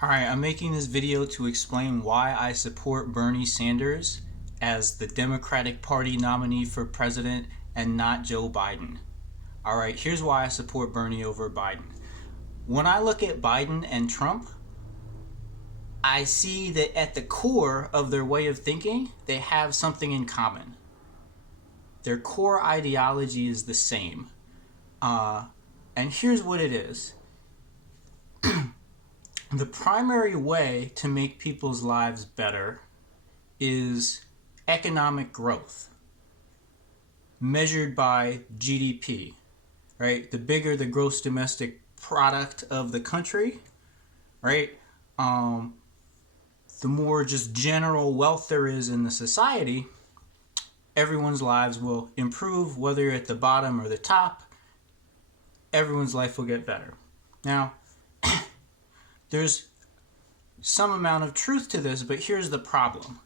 Alright, I'm making this video to explain why I support Bernie Sanders as the Democratic Party nominee for president and not Joe Biden. Alright, here's why I support Bernie over Biden. When I look at Biden and Trump, I see that at the core of their way of thinking, they have something in common. Their core ideology is the same. And here's what it is. The primary way to make people's lives better is economic growth, measured by GDP, right? The bigger the gross domestic product of the country, right? The more just general wealth there is in the society, everyone's lives will improve, whether you're at the bottom or the top, everyone's life will get better. Now, there's some amount of truth to this, but here's the problem.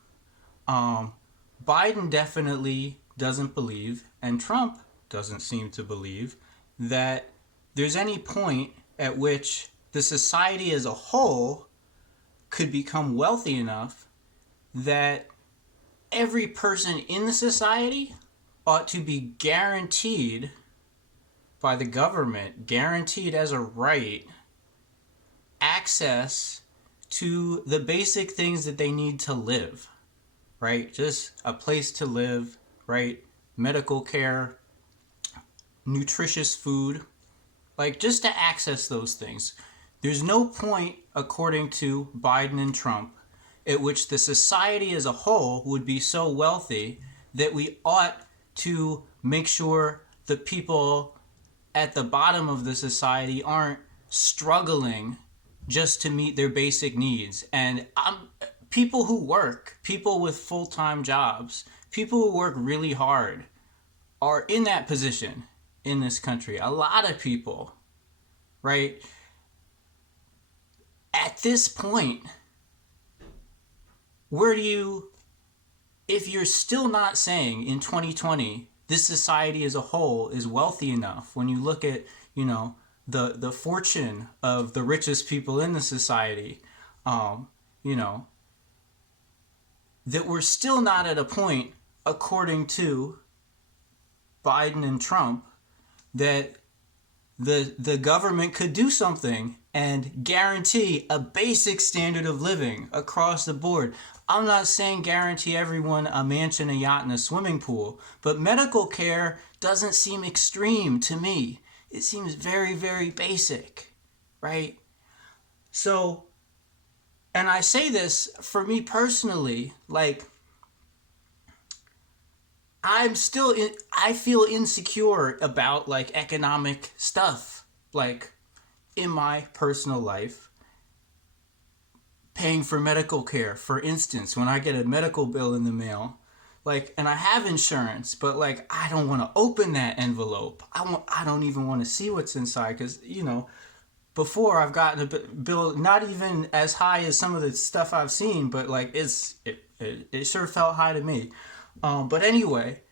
Biden definitely doesn't believe, and Trump doesn't seem to believe, that there's any point at which the society as a whole could become wealthy enough that every person in the society ought to be guaranteed by the government, guaranteed as a right, access to the basic things that they need to live, right? Just a place to live, right? Medical care, nutritious food, like just to access those things. There's no point, according to Biden and Trump, at which the society as a whole would be so wealthy that we ought to make sure the people at the bottom of the society aren't struggling just to meet their basic needs. And people who work, people with full-time jobs, people who work really hard are in that position in this country. A lot of people, right? At this point, if you're still not saying in 2020, this society as a whole is wealthy enough, when you look at, the fortune of the richest people in the society, that we're still not at a point, according to Biden and Trump, that the government could do something and guarantee a basic standard of living across the board. I'm not saying guarantee everyone a mansion, a yacht, and a swimming pool, but medical care doesn't seem extreme to me. It seems very, very basic, right? So, and I say this for me personally, like, I feel insecure about like economic stuff, like in my personal life. Paying for medical care, for instance, when I get a medical bill in the mail, like, and I have insurance, but like, I don't want to open that envelope. I don't even want to see what's inside, because before I've gotten a bill not even as high as some of the stuff I've seen, but like it sure felt high to me. But anyway,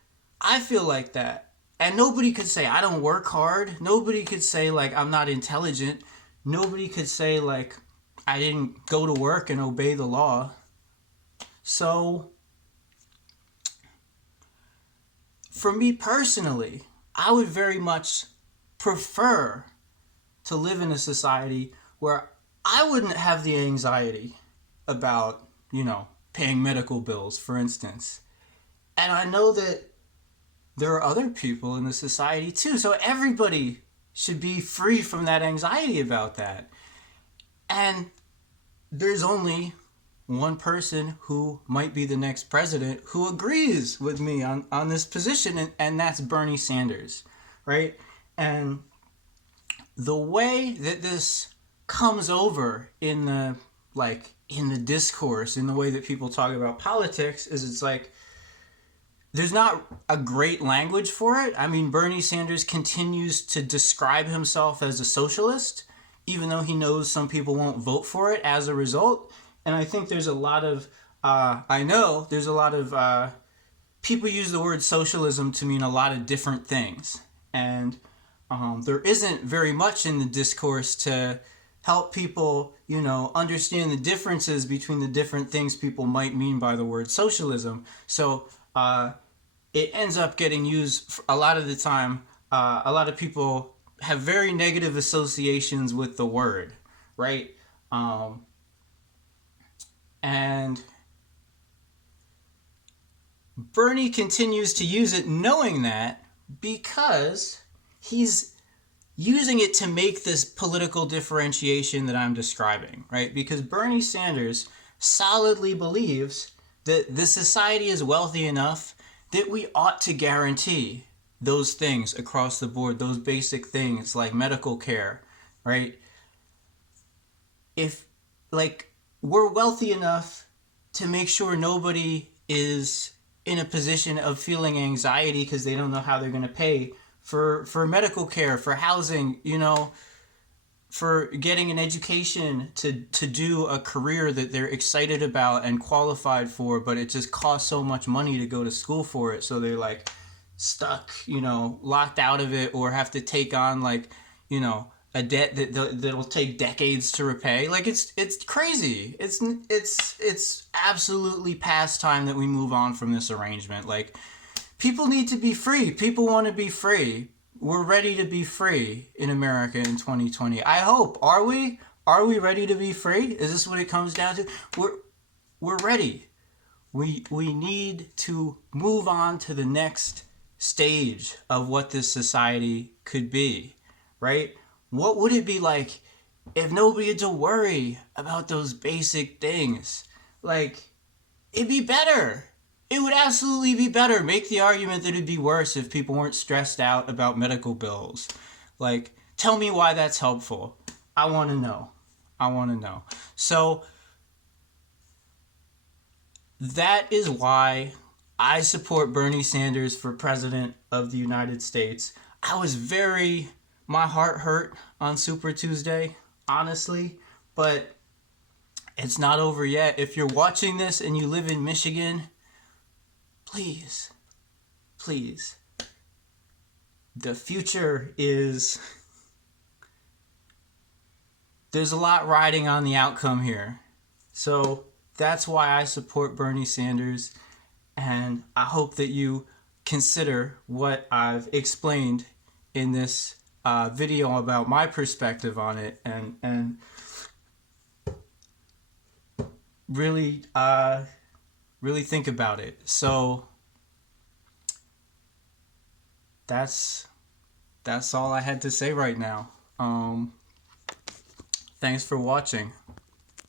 I feel like that, and nobody could say I don't work hard. Nobody could say like I'm not intelligent. Nobody could say like I didn't go to work and obey the law. So, for me personally, I would very much prefer to live in a society where I wouldn't have the anxiety about, paying medical bills, for instance. And I know that there are other people in the society too, so everybody should be free from that anxiety about that. And there's only one person who might be the next president who agrees with me on this position, and that's Bernie Sanders, right? And the way that this comes over in the discourse, in the way that people talk about politics, is it's like there's not a great language for it. I mean, Bernie Sanders continues to describe himself as a socialist, even though he knows some people won't vote for it as a result. And I think there's a lot of, people use the word socialism to mean a lot of different things. And there isn't very much in the discourse to help people, understand the differences between the different things people might mean by the word socialism. So it ends up getting used a lot of the time. A lot of people have very negative associations with the word, right? Um, and Bernie continues to use it knowing that, because he's using it to make this political differentiation that I'm describing, right? Because Bernie Sanders solidly believes that the society is wealthy enough that we ought to guarantee those things across the board, those basic things like medical care, right? If, like, we're wealthy enough to make sure nobody is in a position of feeling anxiety because they don't know how they're going to pay for medical care, for housing, for getting an education to do a career that they're excited about and qualified for, but it just costs so much money to go to school for it. So they're like stuck, locked out of it, or have to take on a debt that'll take decades to repay. Like it's crazy. It's absolutely past time that we move on from this arrangement. Like, people need to be free. People want to be free. We're ready to be free in America in 2020. I hope. Are we? Are we ready to be free? Is this what it comes down to? We're ready. We need to move on to the next stage of what this society could be, right? What would it be like if nobody had to worry about those basic things? Like, it'd be better. It would absolutely be better. Make the argument that it'd be worse if people weren't stressed out about medical bills. Like, tell me why that's helpful. I want to know. I want to know. So, that is why I support Bernie Sanders for president of the United States. My heart hurt on Super Tuesday, honestly, but it's not over yet. If you're watching this and you live in Michigan, please, please. The future is. There's a lot riding on the outcome here. So that's why I support Bernie Sanders. And I hope that you consider what I've explained in this video about my perspective on it, and really, really think about it. So that's all I had to say right now. Thanks for watching.